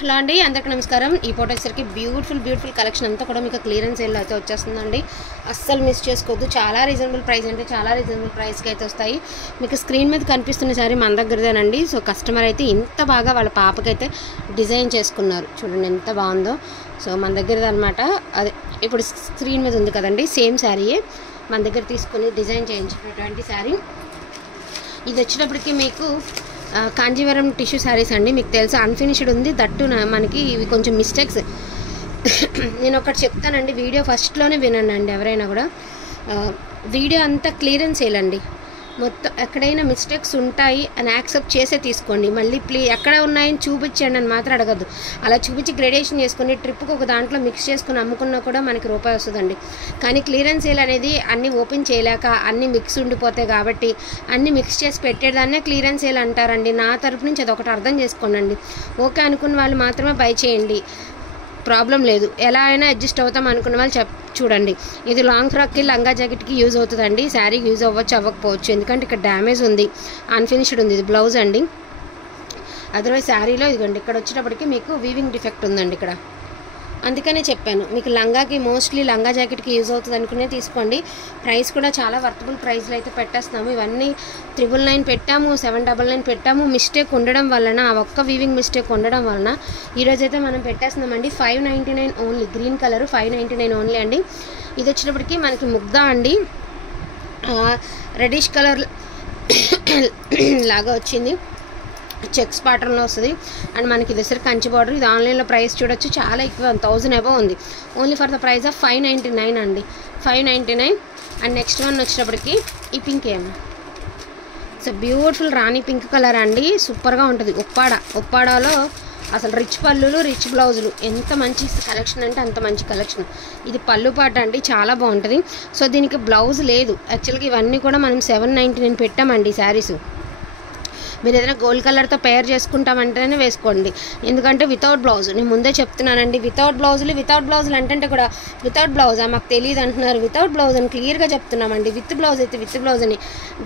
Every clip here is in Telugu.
హలో అండి, అందరికీ నమస్కారం. ఈ ఫోటో వచ్చేసరికి బ్యూటిఫుల్ కలెక్షన్ అంతా కూడా మీకు క్లియరెన్స్ సేల్లో అయితే వచ్చేస్తుందండి. అస్సలు మిస్ చేసుకోవద్దు. చాలా రీజనబుల్ ప్రైస్ అంటే చాలా రీజనబుల్ ప్రైస్కి అయితే వస్తాయి. మీకు స్క్రీన్ మీద కనిపిస్తున్న సారీ మన దగ్గరదేనండి. సో కస్టమర్ అయితే ఇంత బాగా వాళ్ళ పాపకైతే డిజైన్ చేసుకున్నారు. చూడండి ఎంత బాగుందో. సో మన దగ్గరది అనమాట. అదే ఇప్పుడు స్క్రీన్ మీద ఉంది కదండి, సేమ్ శారీయే మన దగ్గర తీసుకుని డిజైన్ చేయించినటువంటి శారీ. ఇది వచ్చినప్పటికీ మీకు కాంజీవరం టిష్యూ శారీస్ అండి. మీకు తెలుసు అన్ఫినిష్డ్ ఉంది. దట్టు మనకి ఇవి కొంచెం మిస్టేక్స్. నేను ఒకటి చెప్తానండి, వీడియో ఫస్ట్లోనే వినండి అండి. ఎవరైనా కూడా వీడియో అంతా క్లియరెన్స్ చేయాలండి. మొత్తం ఎక్కడైనా మిస్టేక్స్ ఉంటాయి అని యాక్సెప్ట్ చేసే తీసుకోండి. మళ్ళీ ఎక్కడ ఉన్నాయని చూపించండి అని మాత్రం అడగద్దు. అలా చూపించి గ్రేడేషన్ చేసుకుని ట్రిప్కి ఒక దాంట్లో మిక్స్ చేసుకుని అమ్ముకున్నా కూడా మనకి రూపాయి వస్తుందండి. కానీ క్లియరెన్స్ సేల్ అనేది అన్నీ ఓపెన్ చేయలేక అన్నీ మిక్స్ ఉండిపోతాయి కాబట్టి అన్నీ మిక్స్ చేసి పెట్టేదాన్నే క్లియరెన్స్ సేల్ అంటారండి. నా తరపు నుంచి అది ఒకటి అర్థం చేసుకోండి. ఓకే అనుకున్న వాళ్ళు మాత్రమే బై చేయండి, ప్రాబ్లం లేదు. ఎలా అయినా అడ్జస్ట్ అవుతాం అనుకున్న వాళ్ళు చూడండి. ఇది లాంగ్ ఫ్రాక్కి లంగా జాకెట్కి యూజ్ అవుతుందండి. శారీకి యూజ్ అవ్వచ్చు అవ్వకపోవచ్చు, ఎందుకంటే ఇక్కడ డ్యామేజ్ ఉంది, అన్ఫినిష్డ్ ఉంది. ఇది బ్లౌజ్ అండి. అదర్వైజ్ శారీలో ఇదిగోండి ఇక్కడ వచ్చేటప్పటికి మీకు వీవింగ్ డిఫెక్ట్ ఉందండి ఇక్కడ. అందుకనే చెప్పాను మీకు లంగాకి మోస్ట్లీ లంగా జాకెట్కి యూజ్ అవుతుంది అనుకునే తీసుకోండి. ప్రైస్ కూడా చాలా వర్తబుల్ ప్రైస్లో అయితే పెట్టేస్తున్నాము. ఇవన్నీ 999 పెట్టాము, 799 పెట్టాము. మిస్టేక్ ఉండడం వలన, ఆ ఒక్క వీవింగ్ మిస్టేక్ ఉండడం వలన ఈరోజైతే మనం పెట్టేస్తున్నామండి 599 ఓన్లీ. గ్రీన్ కలర్ 599 ఓన్లీ అండి. ఇది వచ్చేటప్పటికి మనకి ముగ్దా అండి, రెడిష్ కలర్ లాగా వచ్చింది. చెక్స్ ప్యాటర్న్లో వస్తుంది. అండ్ మనకి ఇది వచ్చేసరికి కంచి బార్డర్. ఇది ఆన్లైన్లో ప్రైస్ చూడొచ్చు, చాలా ఎక్కువ, 1000 అబవ్ ఉంది. Only for the price of 599 అండి, 599. అండ్ నెక్స్ట్ వన్ వచ్చేటప్పటికి ఈ పింక్ ఏమో, సో బ్యూటిఫుల్ రాణి పింక్ కలర్ అండి. సూపర్గా ఉంటుంది. ఉప్పాడాలో అసలు రిచ్ పళ్ళులు, రిచ్ బ్లౌజులు, ఎంత మంచి కలెక్షన్ అంటే అంత మంచి కలెక్షన్. ఇది పళ్ళు పాట అండి, చాలా బాగుంటుంది. సో దీనికి బ్లౌజ్ లేదు. యాక్చువల్గా ఇవన్నీ కూడా మనం 799 పెట్టామండి శారీస్. మీరు ఏదైనా గోల్డ్ కలర్తో పేర్ చేసుకుంటామంటేనే వేసుకోండి, ఎందుకంటే వితౌట్ బ్లౌజ్. నేను ముందే చెప్తున్నానండి, వితౌట్ బ్లౌజులు అంటే కూడా వితౌట్ బ్లౌజ్ మాకు తెలియదు అంటున్నారు. వితౌట్ బ్లౌజ్ అని క్లియర్గా చెప్తున్నామండి. విత్ బ్లౌజ్ అయితే విత్ బ్లౌజ్ అని,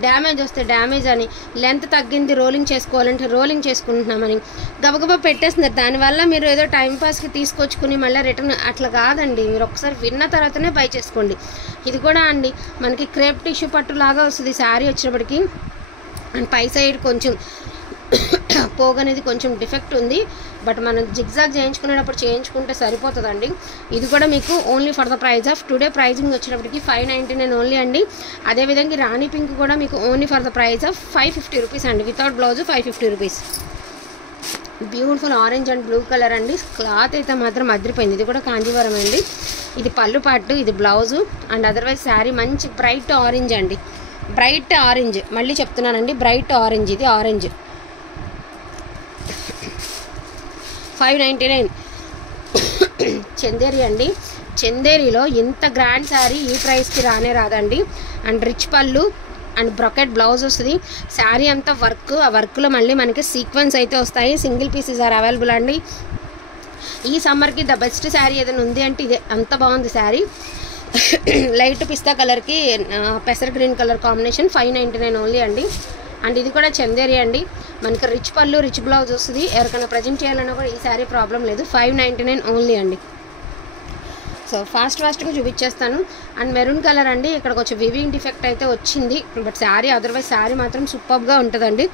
డ్యామేజ్ వస్తే డ్యామేజ్ అని, లెంత్ తగ్గింది రోలింగ్ చేసుకోవాలంటే రోలింగ్ చేసుకుంటున్నామని గబగబా పెట్టేస్తున్నారు. దానివల్ల మీరు ఏదో టైంపాస్కి తీసుకొచ్చుకుని మళ్ళీ రిటర్న్ అట్లా కాదండి. మీరు ఒకసారి విన్న తర్వాతనే బై చేసుకోండి. ఇది కూడా అండి మనకి క్రేప్ టిష్యూ పట్టు లాగా వస్తుంది శారీ వచ్చేటప్పటికి. అండ్ పై సైడ్ కొంచెం పోగు అనేది కొంచెం డిఫెక్ట్ ఉంది, బట్ మనం జిగ్జాగ్ చేయించుకునేటప్పుడు చేయించుకుంటే సరిపోతుందండి. ఇది కూడా మీకు only for the price of today pricing వచ్చేటప్పటికి 599 ఓన్లీ అండి. అదేవిధంగా రాణి పింక్ కూడా మీకు only for the price of 550 rupees అండి. Without blouse 550 rupees. Beautiful orange and blue colour అండి. క్లాత్ అయితే మాత్రం అదిరిపోయింది. ఇది కూడా కాంజీవరం అండి. ఇది పళ్ళు పాటు, ఇది బ్లౌజు. అండ్ అదర్వైజ్ శారీ మంచి బ్రైట్ ఆరెంజ్ అండి, బ్రైట్ ఆరెంజ్. మళ్ళీ చెప్తున్నానండి, బ్రైట్ ఆరెంజ్. ఇది ఆరెంజ్ 599. చందేరి అండి. చందేరిలో ఇంత గ్రాండ్ శారీ ఈ ప్రైస్కి రాదండి. అండ్ రిచ్ పళ్ళు అండ్ బ్రొకెట్ బ్లౌజ్ వస్తుంది. శారీ అంతా వర్క్, ఆ వర్క్లో మళ్ళీ మనకి సీక్వెన్స్ అయితే వస్తాయి. సింగిల్ పీసెస్ ఆర్ అవైలబుల్ అండి. ఈ సమ్మర్కి ద బెస్ట్ శారీ ఏదైనా ఉంది అంటే ఇదే. అంత బాగుంది శారీ. లైట్ పిస్తా కలర్కి పెసర్ గ్రీన్ కలర్ కాంబినేషన్. 599 ఓన్లీ అండి. అండ్ ఇది కూడా చందేరి అండి. మనకి రిచ్ పళ్ళు, రిచ్ బ్లౌజ్ వస్తుంది. ఎవరికైనా ప్రజెంట్ చేయాలన్నా కూడా ఈ శారీ ప్రాబ్లం లేదు. 599 ఓన్లీ అండి. సో ఫాస్ట్గా చూపించేస్తాను. అండ్ మెరూన్ కలర్ అండి. ఇక్కడ కొంచెం వివింగ్ డిఫెక్ట్ అయితే వచ్చింది, బట్ శారీ అదర్వైజ్ శారీ మాత్రం సూపర్గా ఉంటుందండి.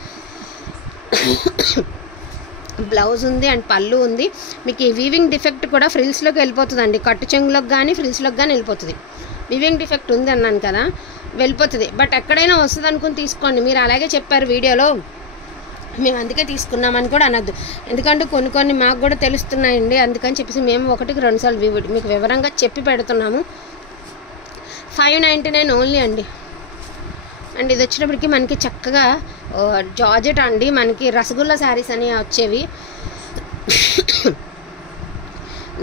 బ్లౌజ్ ఉంది అండ్ పళ్ళు ఉంది. మీకు ఈ వీవింగ్ డిఫెక్ట్ కూడా ఫ్రిల్స్లోకి వెళ్ళిపోతుందండి. కట్టు చెంగులోకి కానీ ఫ్రిల్స్లోకి కానీ వెళ్ళిపోతుంది. వీవింగ్ డిఫెక్ట్ ఉంది అన్నాను కదా, వెళ్ళిపోతుంది. బట్ ఎక్కడైనా వస్తుంది అనుకుని తీసుకోండి. మీరు అలాగే చెప్పారు వీడియోలో, మేము అందుకే తీసుకున్నామని కూడా అనొద్దు. ఎందుకంటే కొన్ని మాకు కూడా తెలుస్తున్నాయండి. అందుకని చెప్పేసి మేము 1-2 సార్లు మీకు వివరంగా చెప్పి పెడుతున్నాము. 599 ఓన్లీ అండి. అండ్ ఇది వచ్చేటప్పటికి మనకి చక్కగా జార్జెట్ అండి. మనకి రసగుల్లా శారీస్ అని వచ్చేవి.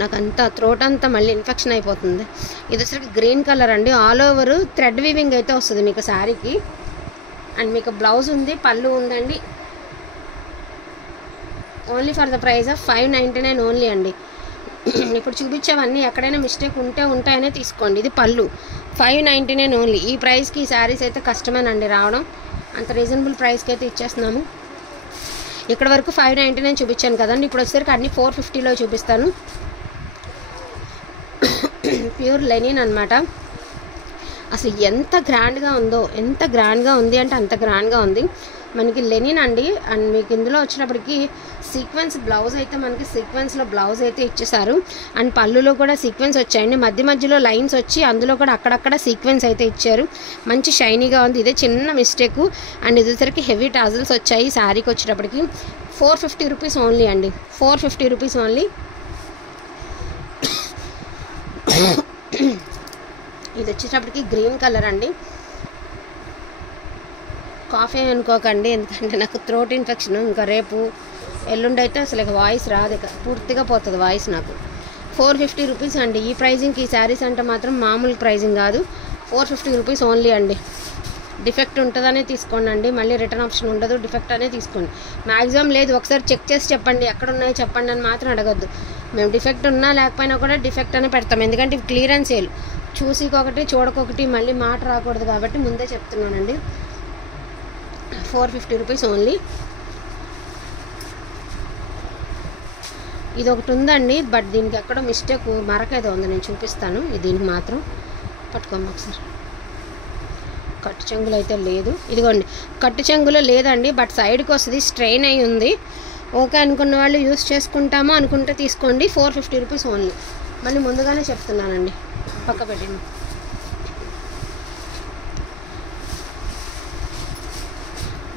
నాకంతా థ్రోట్ అంతా మళ్ళీ ఇన్ఫెక్షన్ అయిపోతుంది. ఇది వచ్చేసరికి గ్రీన్ కలర్ అండి. ఆల్ ఓవర్ థ్రెడ్ వీవింగ్ అయితే వస్తుంది మీకు శారీకి. అండ్ మీకు బ్లౌజ్ ఉంది, పళ్ళు ఉందండి. Only for the price of 599 only అండి. ఇప్పుడు చూపించేవన్నీ ఎక్కడైనా మిస్టేక్ ఉంటాయనే తీసుకోండి. ఇది పళ్ళు 599 ఓన్లీ. ఈ ప్రైస్కి ఈ శారీస్ అయితే కష్టమేనండి రావడం. అంత రీజనబుల్ ప్రైస్కి అయితే ఇచ్చేస్తున్నాము. ఇక్కడ వరకు 599 చూపించాను కదండి, ఇప్పుడు వచ్చేసరికి అన్ని 450లో చూపిస్తాను. ప్యూర్ లెనిన్ అనమాట. అసలు ఎంత గ్రాండ్గా ఉందో, ఎంత గ్రాండ్గా ఉంది అంటే అంత గ్రాండ్గా ఉంది. మనకి లెనిన్ అండి. అండ్ మీకు ఇందులో వచ్చినప్పటికీ సీక్వెన్స్ బ్లౌజ్ అయితే మనకి సీక్వెన్స్లో బ్లౌజ్ అయితే ఇచ్చేసారు. అండ్ పళ్ళులో కూడా సీక్వెన్స్ వచ్చాయండి, మధ్య మధ్యలో లైన్స్ వచ్చి అందులో కూడా అక్కడక్కడ సీక్వెన్స్ అయితే ఇచ్చారు. మంచి షైనీగా ఉంది. ఇదే చిన్న మిస్టేక్. అండ్ ఇది వచ్చేసరికి హెవీ టాజిల్స్ వచ్చాయి శారీకి వచ్చేటప్పటికి. 450 రూపీస్ ఓన్లీ అండి, 450 రూపీస్ ఓన్లీ. ఇది వచ్చేటప్పటికి గ్రీన్ కలర్ అండి. కాఫీ అనుకోకండి, ఎందుకంటే నాకు థ్రోట్ ఇన్ఫెక్షన్. ఇంకా రేపు ఎల్లుండి అయితే అసలు వాయిస్ రాదు, ఇక పూర్తిగా పోతుంది వాయిస్ నాకు. 450 రూపీస్ అండి. ఈ ప్రైజింగ్కి ఈ శారీస్ అంటే మాత్రం మామూలు ప్రైజింగ్ కాదు. 450 రూపీస్ ఓన్లీ అండి. డిఫెక్ట్ ఉంటుందనే తీసుకోండి అండి, మళ్ళీ రిటర్న్ ఆప్షన్ ఉండదు. డిఫెక్ట్ అనే తీసుకోండి. మ్యాక్సిమం లేదు, ఒకసారి చెక్ చేసి చెప్పండి ఎక్కడ ఉన్నాయో చెప్పండి అని మాత్రం అడగద్దు. మేము డిఫెక్ట్ ఉన్నా లేకపోయినా కూడా డిఫెక్ట్ అని పెడతాం, ఎందుకంటే ఇవి క్లియరెన్స్ సేల్. చూసికొకటి చూడకొకటి మళ్ళీ మాట రాకూడదు కాబట్టి ముందే చెప్తున్నానండి. 450 రూపీస్ ఓన్లీ. ఇది ఒకటి ఉందండి, బట్ దీనికి ఎక్కడో మిస్టేక్ మరకేదో ఉంది, నేను చూపిస్తాను. దీనికి మాత్రం పట్టుకోండి ఒకసారి. కట్టు చెంగులు అయితే లేదు, ఇదిగోండి కట్టు చెంగులో లేదండి, బట్ సైడ్కి వస్తుంది, స్ట్రెయిన్ అయి ఉంది. ఓకే అనుకున్న వాళ్ళు యూస్ చేసుకుంటామో అనుకుంటే తీసుకోండి. 450 రూపీస్ ఓన్లీ. మళ్ళీ ముందుగానే చెప్తున్నానండి, పక్క పెట్టింది.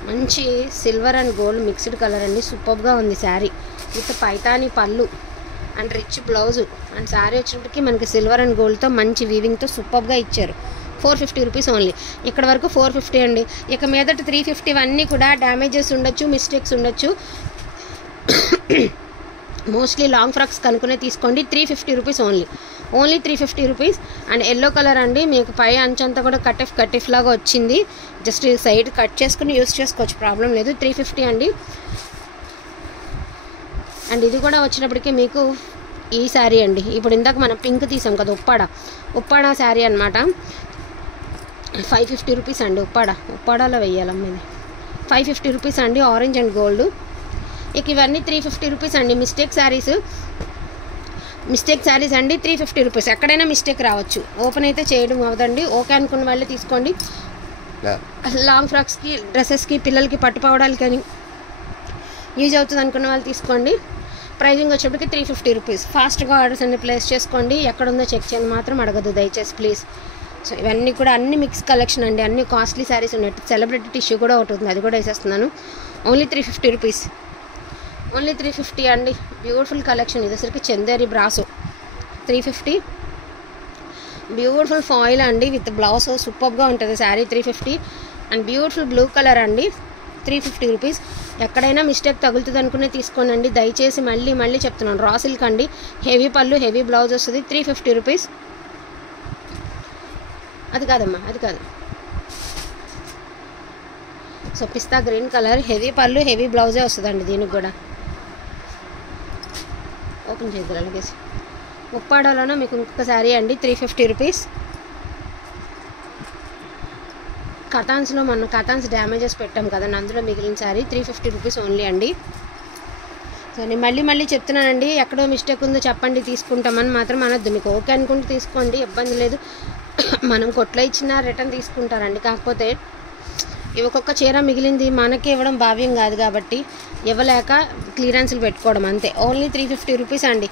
మంచి silver and gold mixed colour అండి. సూపర్గా ఉంది శారీ విత్ పైతాని పళ్ళు and rich blouse. And sari వచ్చినప్పటికీ మనకి సిల్వర్ అండ్ గోల్డ్తో మంచి వీవింగ్తో సూపర్గా ఇచ్చారు. 450 రూపీస్ ఓన్లీ. ఇక్కడ వరకు 450 అండి. ఇక మీదట 350 అన్నీ కూడా డ్యామేజెస్ ఉండొచ్చు, మిస్టేక్స్ ఉండొచ్చు. మోస్ట్లీ లాంగ్ ఫ్రాక్స్ కనుక్కునే తీసుకోండి. 350 rupees only, only 350 rupees. And yellow colour అండి, మీకు పై అంచంతా కూడా కటిఫ్ లాగా వచ్చింది. జస్ట్ సైడ్ కట్ చేసుకుని యూస్ చేసుకోవచ్చు, ప్రాబ్లం లేదు. 350 అండి. అండ్ ఇది కూడా వచ్చినప్పటికీ మీకు ఈ శారీ అండి, ఇప్పుడు ఇందాక మనం పింక్ తీసాం కదా, ఉప్పాడ శారీ అనమాట. 550 రూపీస్ అండి. ఉప్పాడాలో వెయ్యాలమ్మ ఇది. 550 రూపీస్ అండి, ఆరెంజ్ అండ్ గోల్డ్. ఇక ఇవన్నీ 350 రూపీస్ అండి. మిస్టేక్ శారీస్ అండి, 350 రూపీస్. ఎక్కడైనా మిస్టేక్ రావచ్చు, ఓపెన్ అయితే చేయడం అవదండి. ఓకే అనుకున్న వాళ్ళే తీసుకోండి. లాంగ్ ఫ్రాక్స్కి, డ్రెస్సెస్కి, పిల్లలకి పట్టుపోవడానికి కానీ యూజ్ అవుతుంది అనుకున్న వాళ్ళు తీసుకోండి. ప్రైజింగ్ వచ్చేప్పటికి 350 రూపీస్. ఫాస్ట్గా ఆర్డర్స్ అన్ని ప్లేస్ చేసుకోండి. ఎక్కడుందో చెక్ చేయని మాత్రం అడగదు దయచేసి ప్లీజ్. సో ఇవన్నీ కూడా అన్ని మిక్స్ కలెక్షన్ అండి, అన్ని కాస్ట్లీ శారీస్ ఉన్నాయి. సెలబ్రిటీ టిష్యూ కూడా ఒకటి ఉంది, అది కూడా వేసేస్తున్నాను. ఓన్లీ 350 రూపీస్, ఓన్లీ 350 అండి. Beautiful collection. ఇది అసలుకి చందేరి బ్రాసో 350. బ్యూటిఫుల్ ఫాయిల్ అండి విత్ బ్లౌజ్ సూపర్గా ఉంటుంది sari. 350. And beautiful blue colour అండి, 350 రూపీస్. ఎక్కడైనా మిస్టేక్ తగులుతుంది అనుకునే తీసుకోనండి దయచేసి. మళ్ళీ చెప్తున్నాను, రా సిల్క్ అండి, హెవీ పళ్ళు, హెవీ బ్లౌజ్ వస్తుంది. 350 రూపీస్. అది కాదమ్మా, అది కాదు. సో పిస్తా గ్రీన్ కలర్, హెవీ పళ్ళు, హెవీ బ్లౌజే వస్తుందండి దీనికి కూడా. ఓపెన్ చేద్దాం అలాగే. ఉప్పాడలోనూ మీకు ఇంకొక శారీ అండి, 350 రూపీస్. కథాన్స్లో మొన్న కథాన్స్ డ్యామేజెస్ పెట్టాం కదండి, అందులో మిగిలిన శారీ 350 రూపీస్ ఓన్లీ అండి. సో నేను మళ్ళీ చెప్తున్నానండి, ఎక్కడో మిస్టేక్ ఉందో చెప్పండి తీసుకుంటామని మాత్రం అనొద్దు. మీకు ఓకే అనుకుంటే తీసుకోండి, ఇబ్బంది లేదు. మనం కొట్లో ఇచ్చినా రిటర్న్ తీసుకుంటారండి. కాకపోతే ఒక్కొక్క చీర మిగిలింది మనకి ఇవ్వడం భావ్యం కాదు కాబట్టి ఇవ్వలేక క్లియరెన్స్లు పెట్టుకోవడం అంతే. ఓన్లీ 350 రూపీస్ అండి.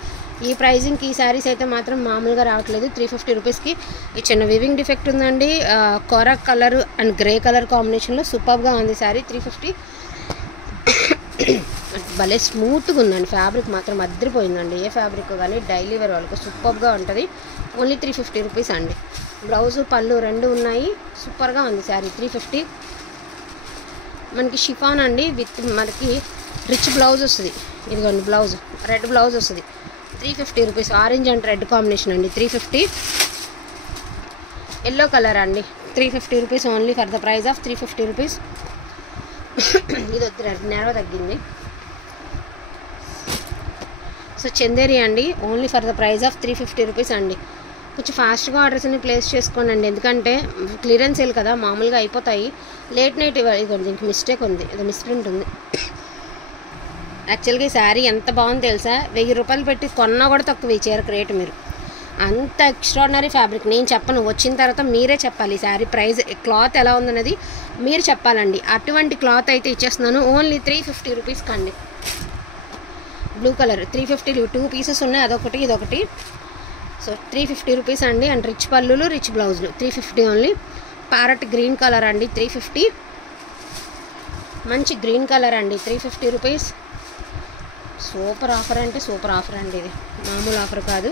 ఈ ప్రైజింగ్కి ఈ శారీస్ అయితే మాత్రం మామూలుగా రావట్లేదు. 350 రూపీస్కి ఈ చిన్న వివింగ్ డిఫెక్ట్ ఉందండి. కొరక్ కలర్ అండ్ గ్రే కలర్ కాంబినేషన్లో సూపర్గా ఉంది శారీ. 350. భలే స్మూత్గా ఉందండి, ఫ్యాబ్రిక్ మాత్రం అద్దరిపోయిందండి. ఏ ఫ్యాబ్రిక్ కానీ డైలీ వేర్ వాళ్ళకి సూపర్గా ఉంటుంది. ఓన్లీ 350 రూపీస్ అండి. బ్లౌజు పళ్ళు రెండు ఉన్నాయి, సూపర్గా ఉంది శారీ. 350. మనకి షిఫాన్ అండి విత్ మనకి రిచ్ బ్లౌజ్ వస్తుంది. ఇదిగోండి బ్లౌజ్, రెడ్ బ్లౌజ్ వస్తుంది. 350 rupees. Orange and red combination అండి. 350. ఎల్లో కలర్ అండి, 350 rupees only for the price of 350 rupees. ఇది వద్దు, నేరవ తగ్గింది. సో చందేరి అండి, only for the price of 350 rupees అండి. కొంచెం ఫాస్ట్గా ఆర్డర్స్ని ప్లేస్ చేసుకోండి అండి, ఎందుకంటే క్లియరెన్స్ సేల్ కదా, మామూలుగా అయిపోతాయి. లేట్ నైట్ ఇవ్వాలి. ఇదిగోండి దీనికి మిస్టేక్ ఉంది, ఇది మిస్ప్రింట్ ఉంది. యాక్చువల్గా ఈ శారీ ఎంత బాగుంది తెలుసా, 1000 రూపాయలు పెట్టి కొన్నా కూడా తక్కువ ఈ చీరకు రేటు. మీరు అంత ఎక్స్ట్రాడినరీ ఫ్యాబ్రిక్. నేను చెప్పను, వచ్చిన తర్వాత మీరే చెప్పాలి ఈ శారీ ప్రైస్, క్లాత్ ఎలా ఉందన్నది మీరు చెప్పాలండి. అటువంటి క్లాత్ అయితే ఇచ్చేస్తున్నాను ఓన్లీ 350 రూపీస్ కండి. బ్లూ కలర్ 350, 2 పీసెస్ ఉన్నాయి, అదొకటి ఇదొకటి. సో 350 రూపీస్ అండి. అండ్ రిచ్ పళ్ళులు రిచ్ బ్లౌజులు 350 ఓన్లీ. ప్యారెట్ గ్రీన్ కలర్ అండి 350. మంచి గ్రీన్ కలర్ అండి 350 రూపీస్. సూపర్ ఆఫర్ అంటే సూపర్ ఆఫర్ అండి, ఇది మామూలు ఆఫర్ కాదు.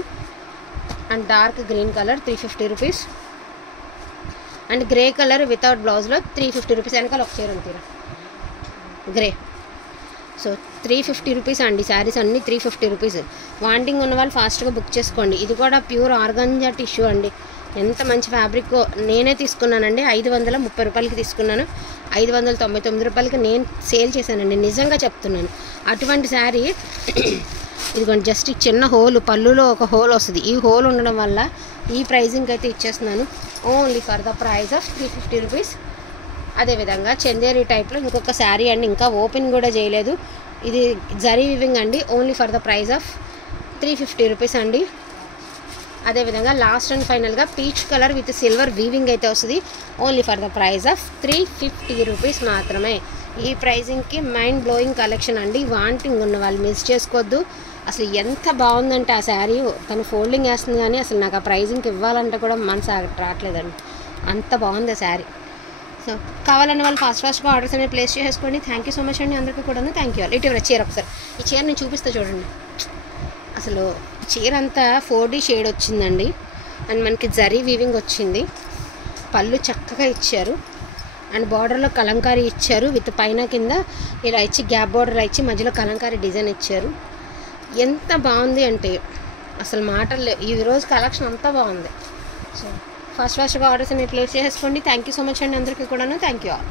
And dark green colour 350 rupees. And grey colour without బ్లౌజ్లో 350 రూపీస్. వెనకాల ఒక చీర ఉంది గ్రే. సో 350 రూపీస్ అండి. శారీస్ అన్నీ 350 రూపీస్. వాంటింగ్ ఉన్న వాళ్ళు ఫాస్ట్గా బుక్ చేసుకోండి. ఇది కూడా ప్యూర్ ఆర్గాంజా టిష్యూ అండి. ఎంత మంచి ఫ్యాబ్రిక్. నేనే తీసుకున్నానండి, 530 రూపాయలకి తీసుకున్నాను. 599 రూపాయలకి నేను సేల్ చేశానండి, నిజంగా చెప్తున్నాను. అటువంటి శారీ ఇదిగోండి, జస్ట్ చిన్న హోల్, పళ్ళులో ఒక హోల్ వస్తుంది. ఈ హోల్ ఉండడం వల్ల ఈ ప్రైజింగ్ అయితే ఇచ్చేస్తున్నాను only for the price of 350 rupees. అదేవిధంగా చందేరి టైప్లో ఇంకొక శారీ అండి, ఇంకా ఓపెన్ కూడా చేయలేదు. ఇది జరీ వివింగ్ అండి, only for the price of 350 rupees అండి. అదేవిధంగా లాస్ట్ అండ్ ఫైనల్గా peach colour with silver weaving అయితే వస్తుంది only for the price of 350 rupees మాత్రమే. ఈ ప్రైజింగ్కి మైండ్ బ్లోయింగ్ కలెక్షన్ అండి. వాంటింగ్ ఉన్న వాళ్ళు మిస్ చేసుకోవద్దు. అసలు ఎంత బాగుందంటే ఆ శారీ, తను ఫోల్డింగ్ వేస్తుంది కానీ అసలు నాకు ఆ ప్రైజింగ్కి ఇవ్వాలంటే కూడా మనసు రావట్లేదండి, అంత బాగుంది ఆ శారీ. సో కావాలన్న వాళ్ళు ఫాస్ట్గా ఆర్డర్స్ అనేవి ప్లేస్ చేసుకోండి. థ్యాంక్ యూ సో మచ్ అండి అందరికీ కూడా. Thank you. ఇటీవల చీర ఒకసారి, ఈ చీర నేను చూపిస్తా చూడండి. అసలు చీర అంతా 4D షేడ్ వచ్చిందండి. అండ్ మనకి జరీ వీవింగ్ వచ్చింది, పళ్ళు చక్కగా ఇచ్చారు. అండ్ బార్డర్లో కలంకారీ ఇచ్చారు, విత్ పైన కింద ఇలా ఇచ్చి గ్యాప్ బార్డర్ ఇచ్చి మధ్యలో కలంకారీ డిజైన్ ఇచ్చారు. ఎంత బాగుంది అంటే అసలు మాటలు. ఈరోజు కలెక్షన్ అంతా బాగుంది. సో ఫాస్ట్గా ఆర్డర్స్ అనేవి ప్లేస్ చేసుకోండి. థ్యాంక్ యూ సో మచ్ అండి అందరికీ కూడా. Thank you all.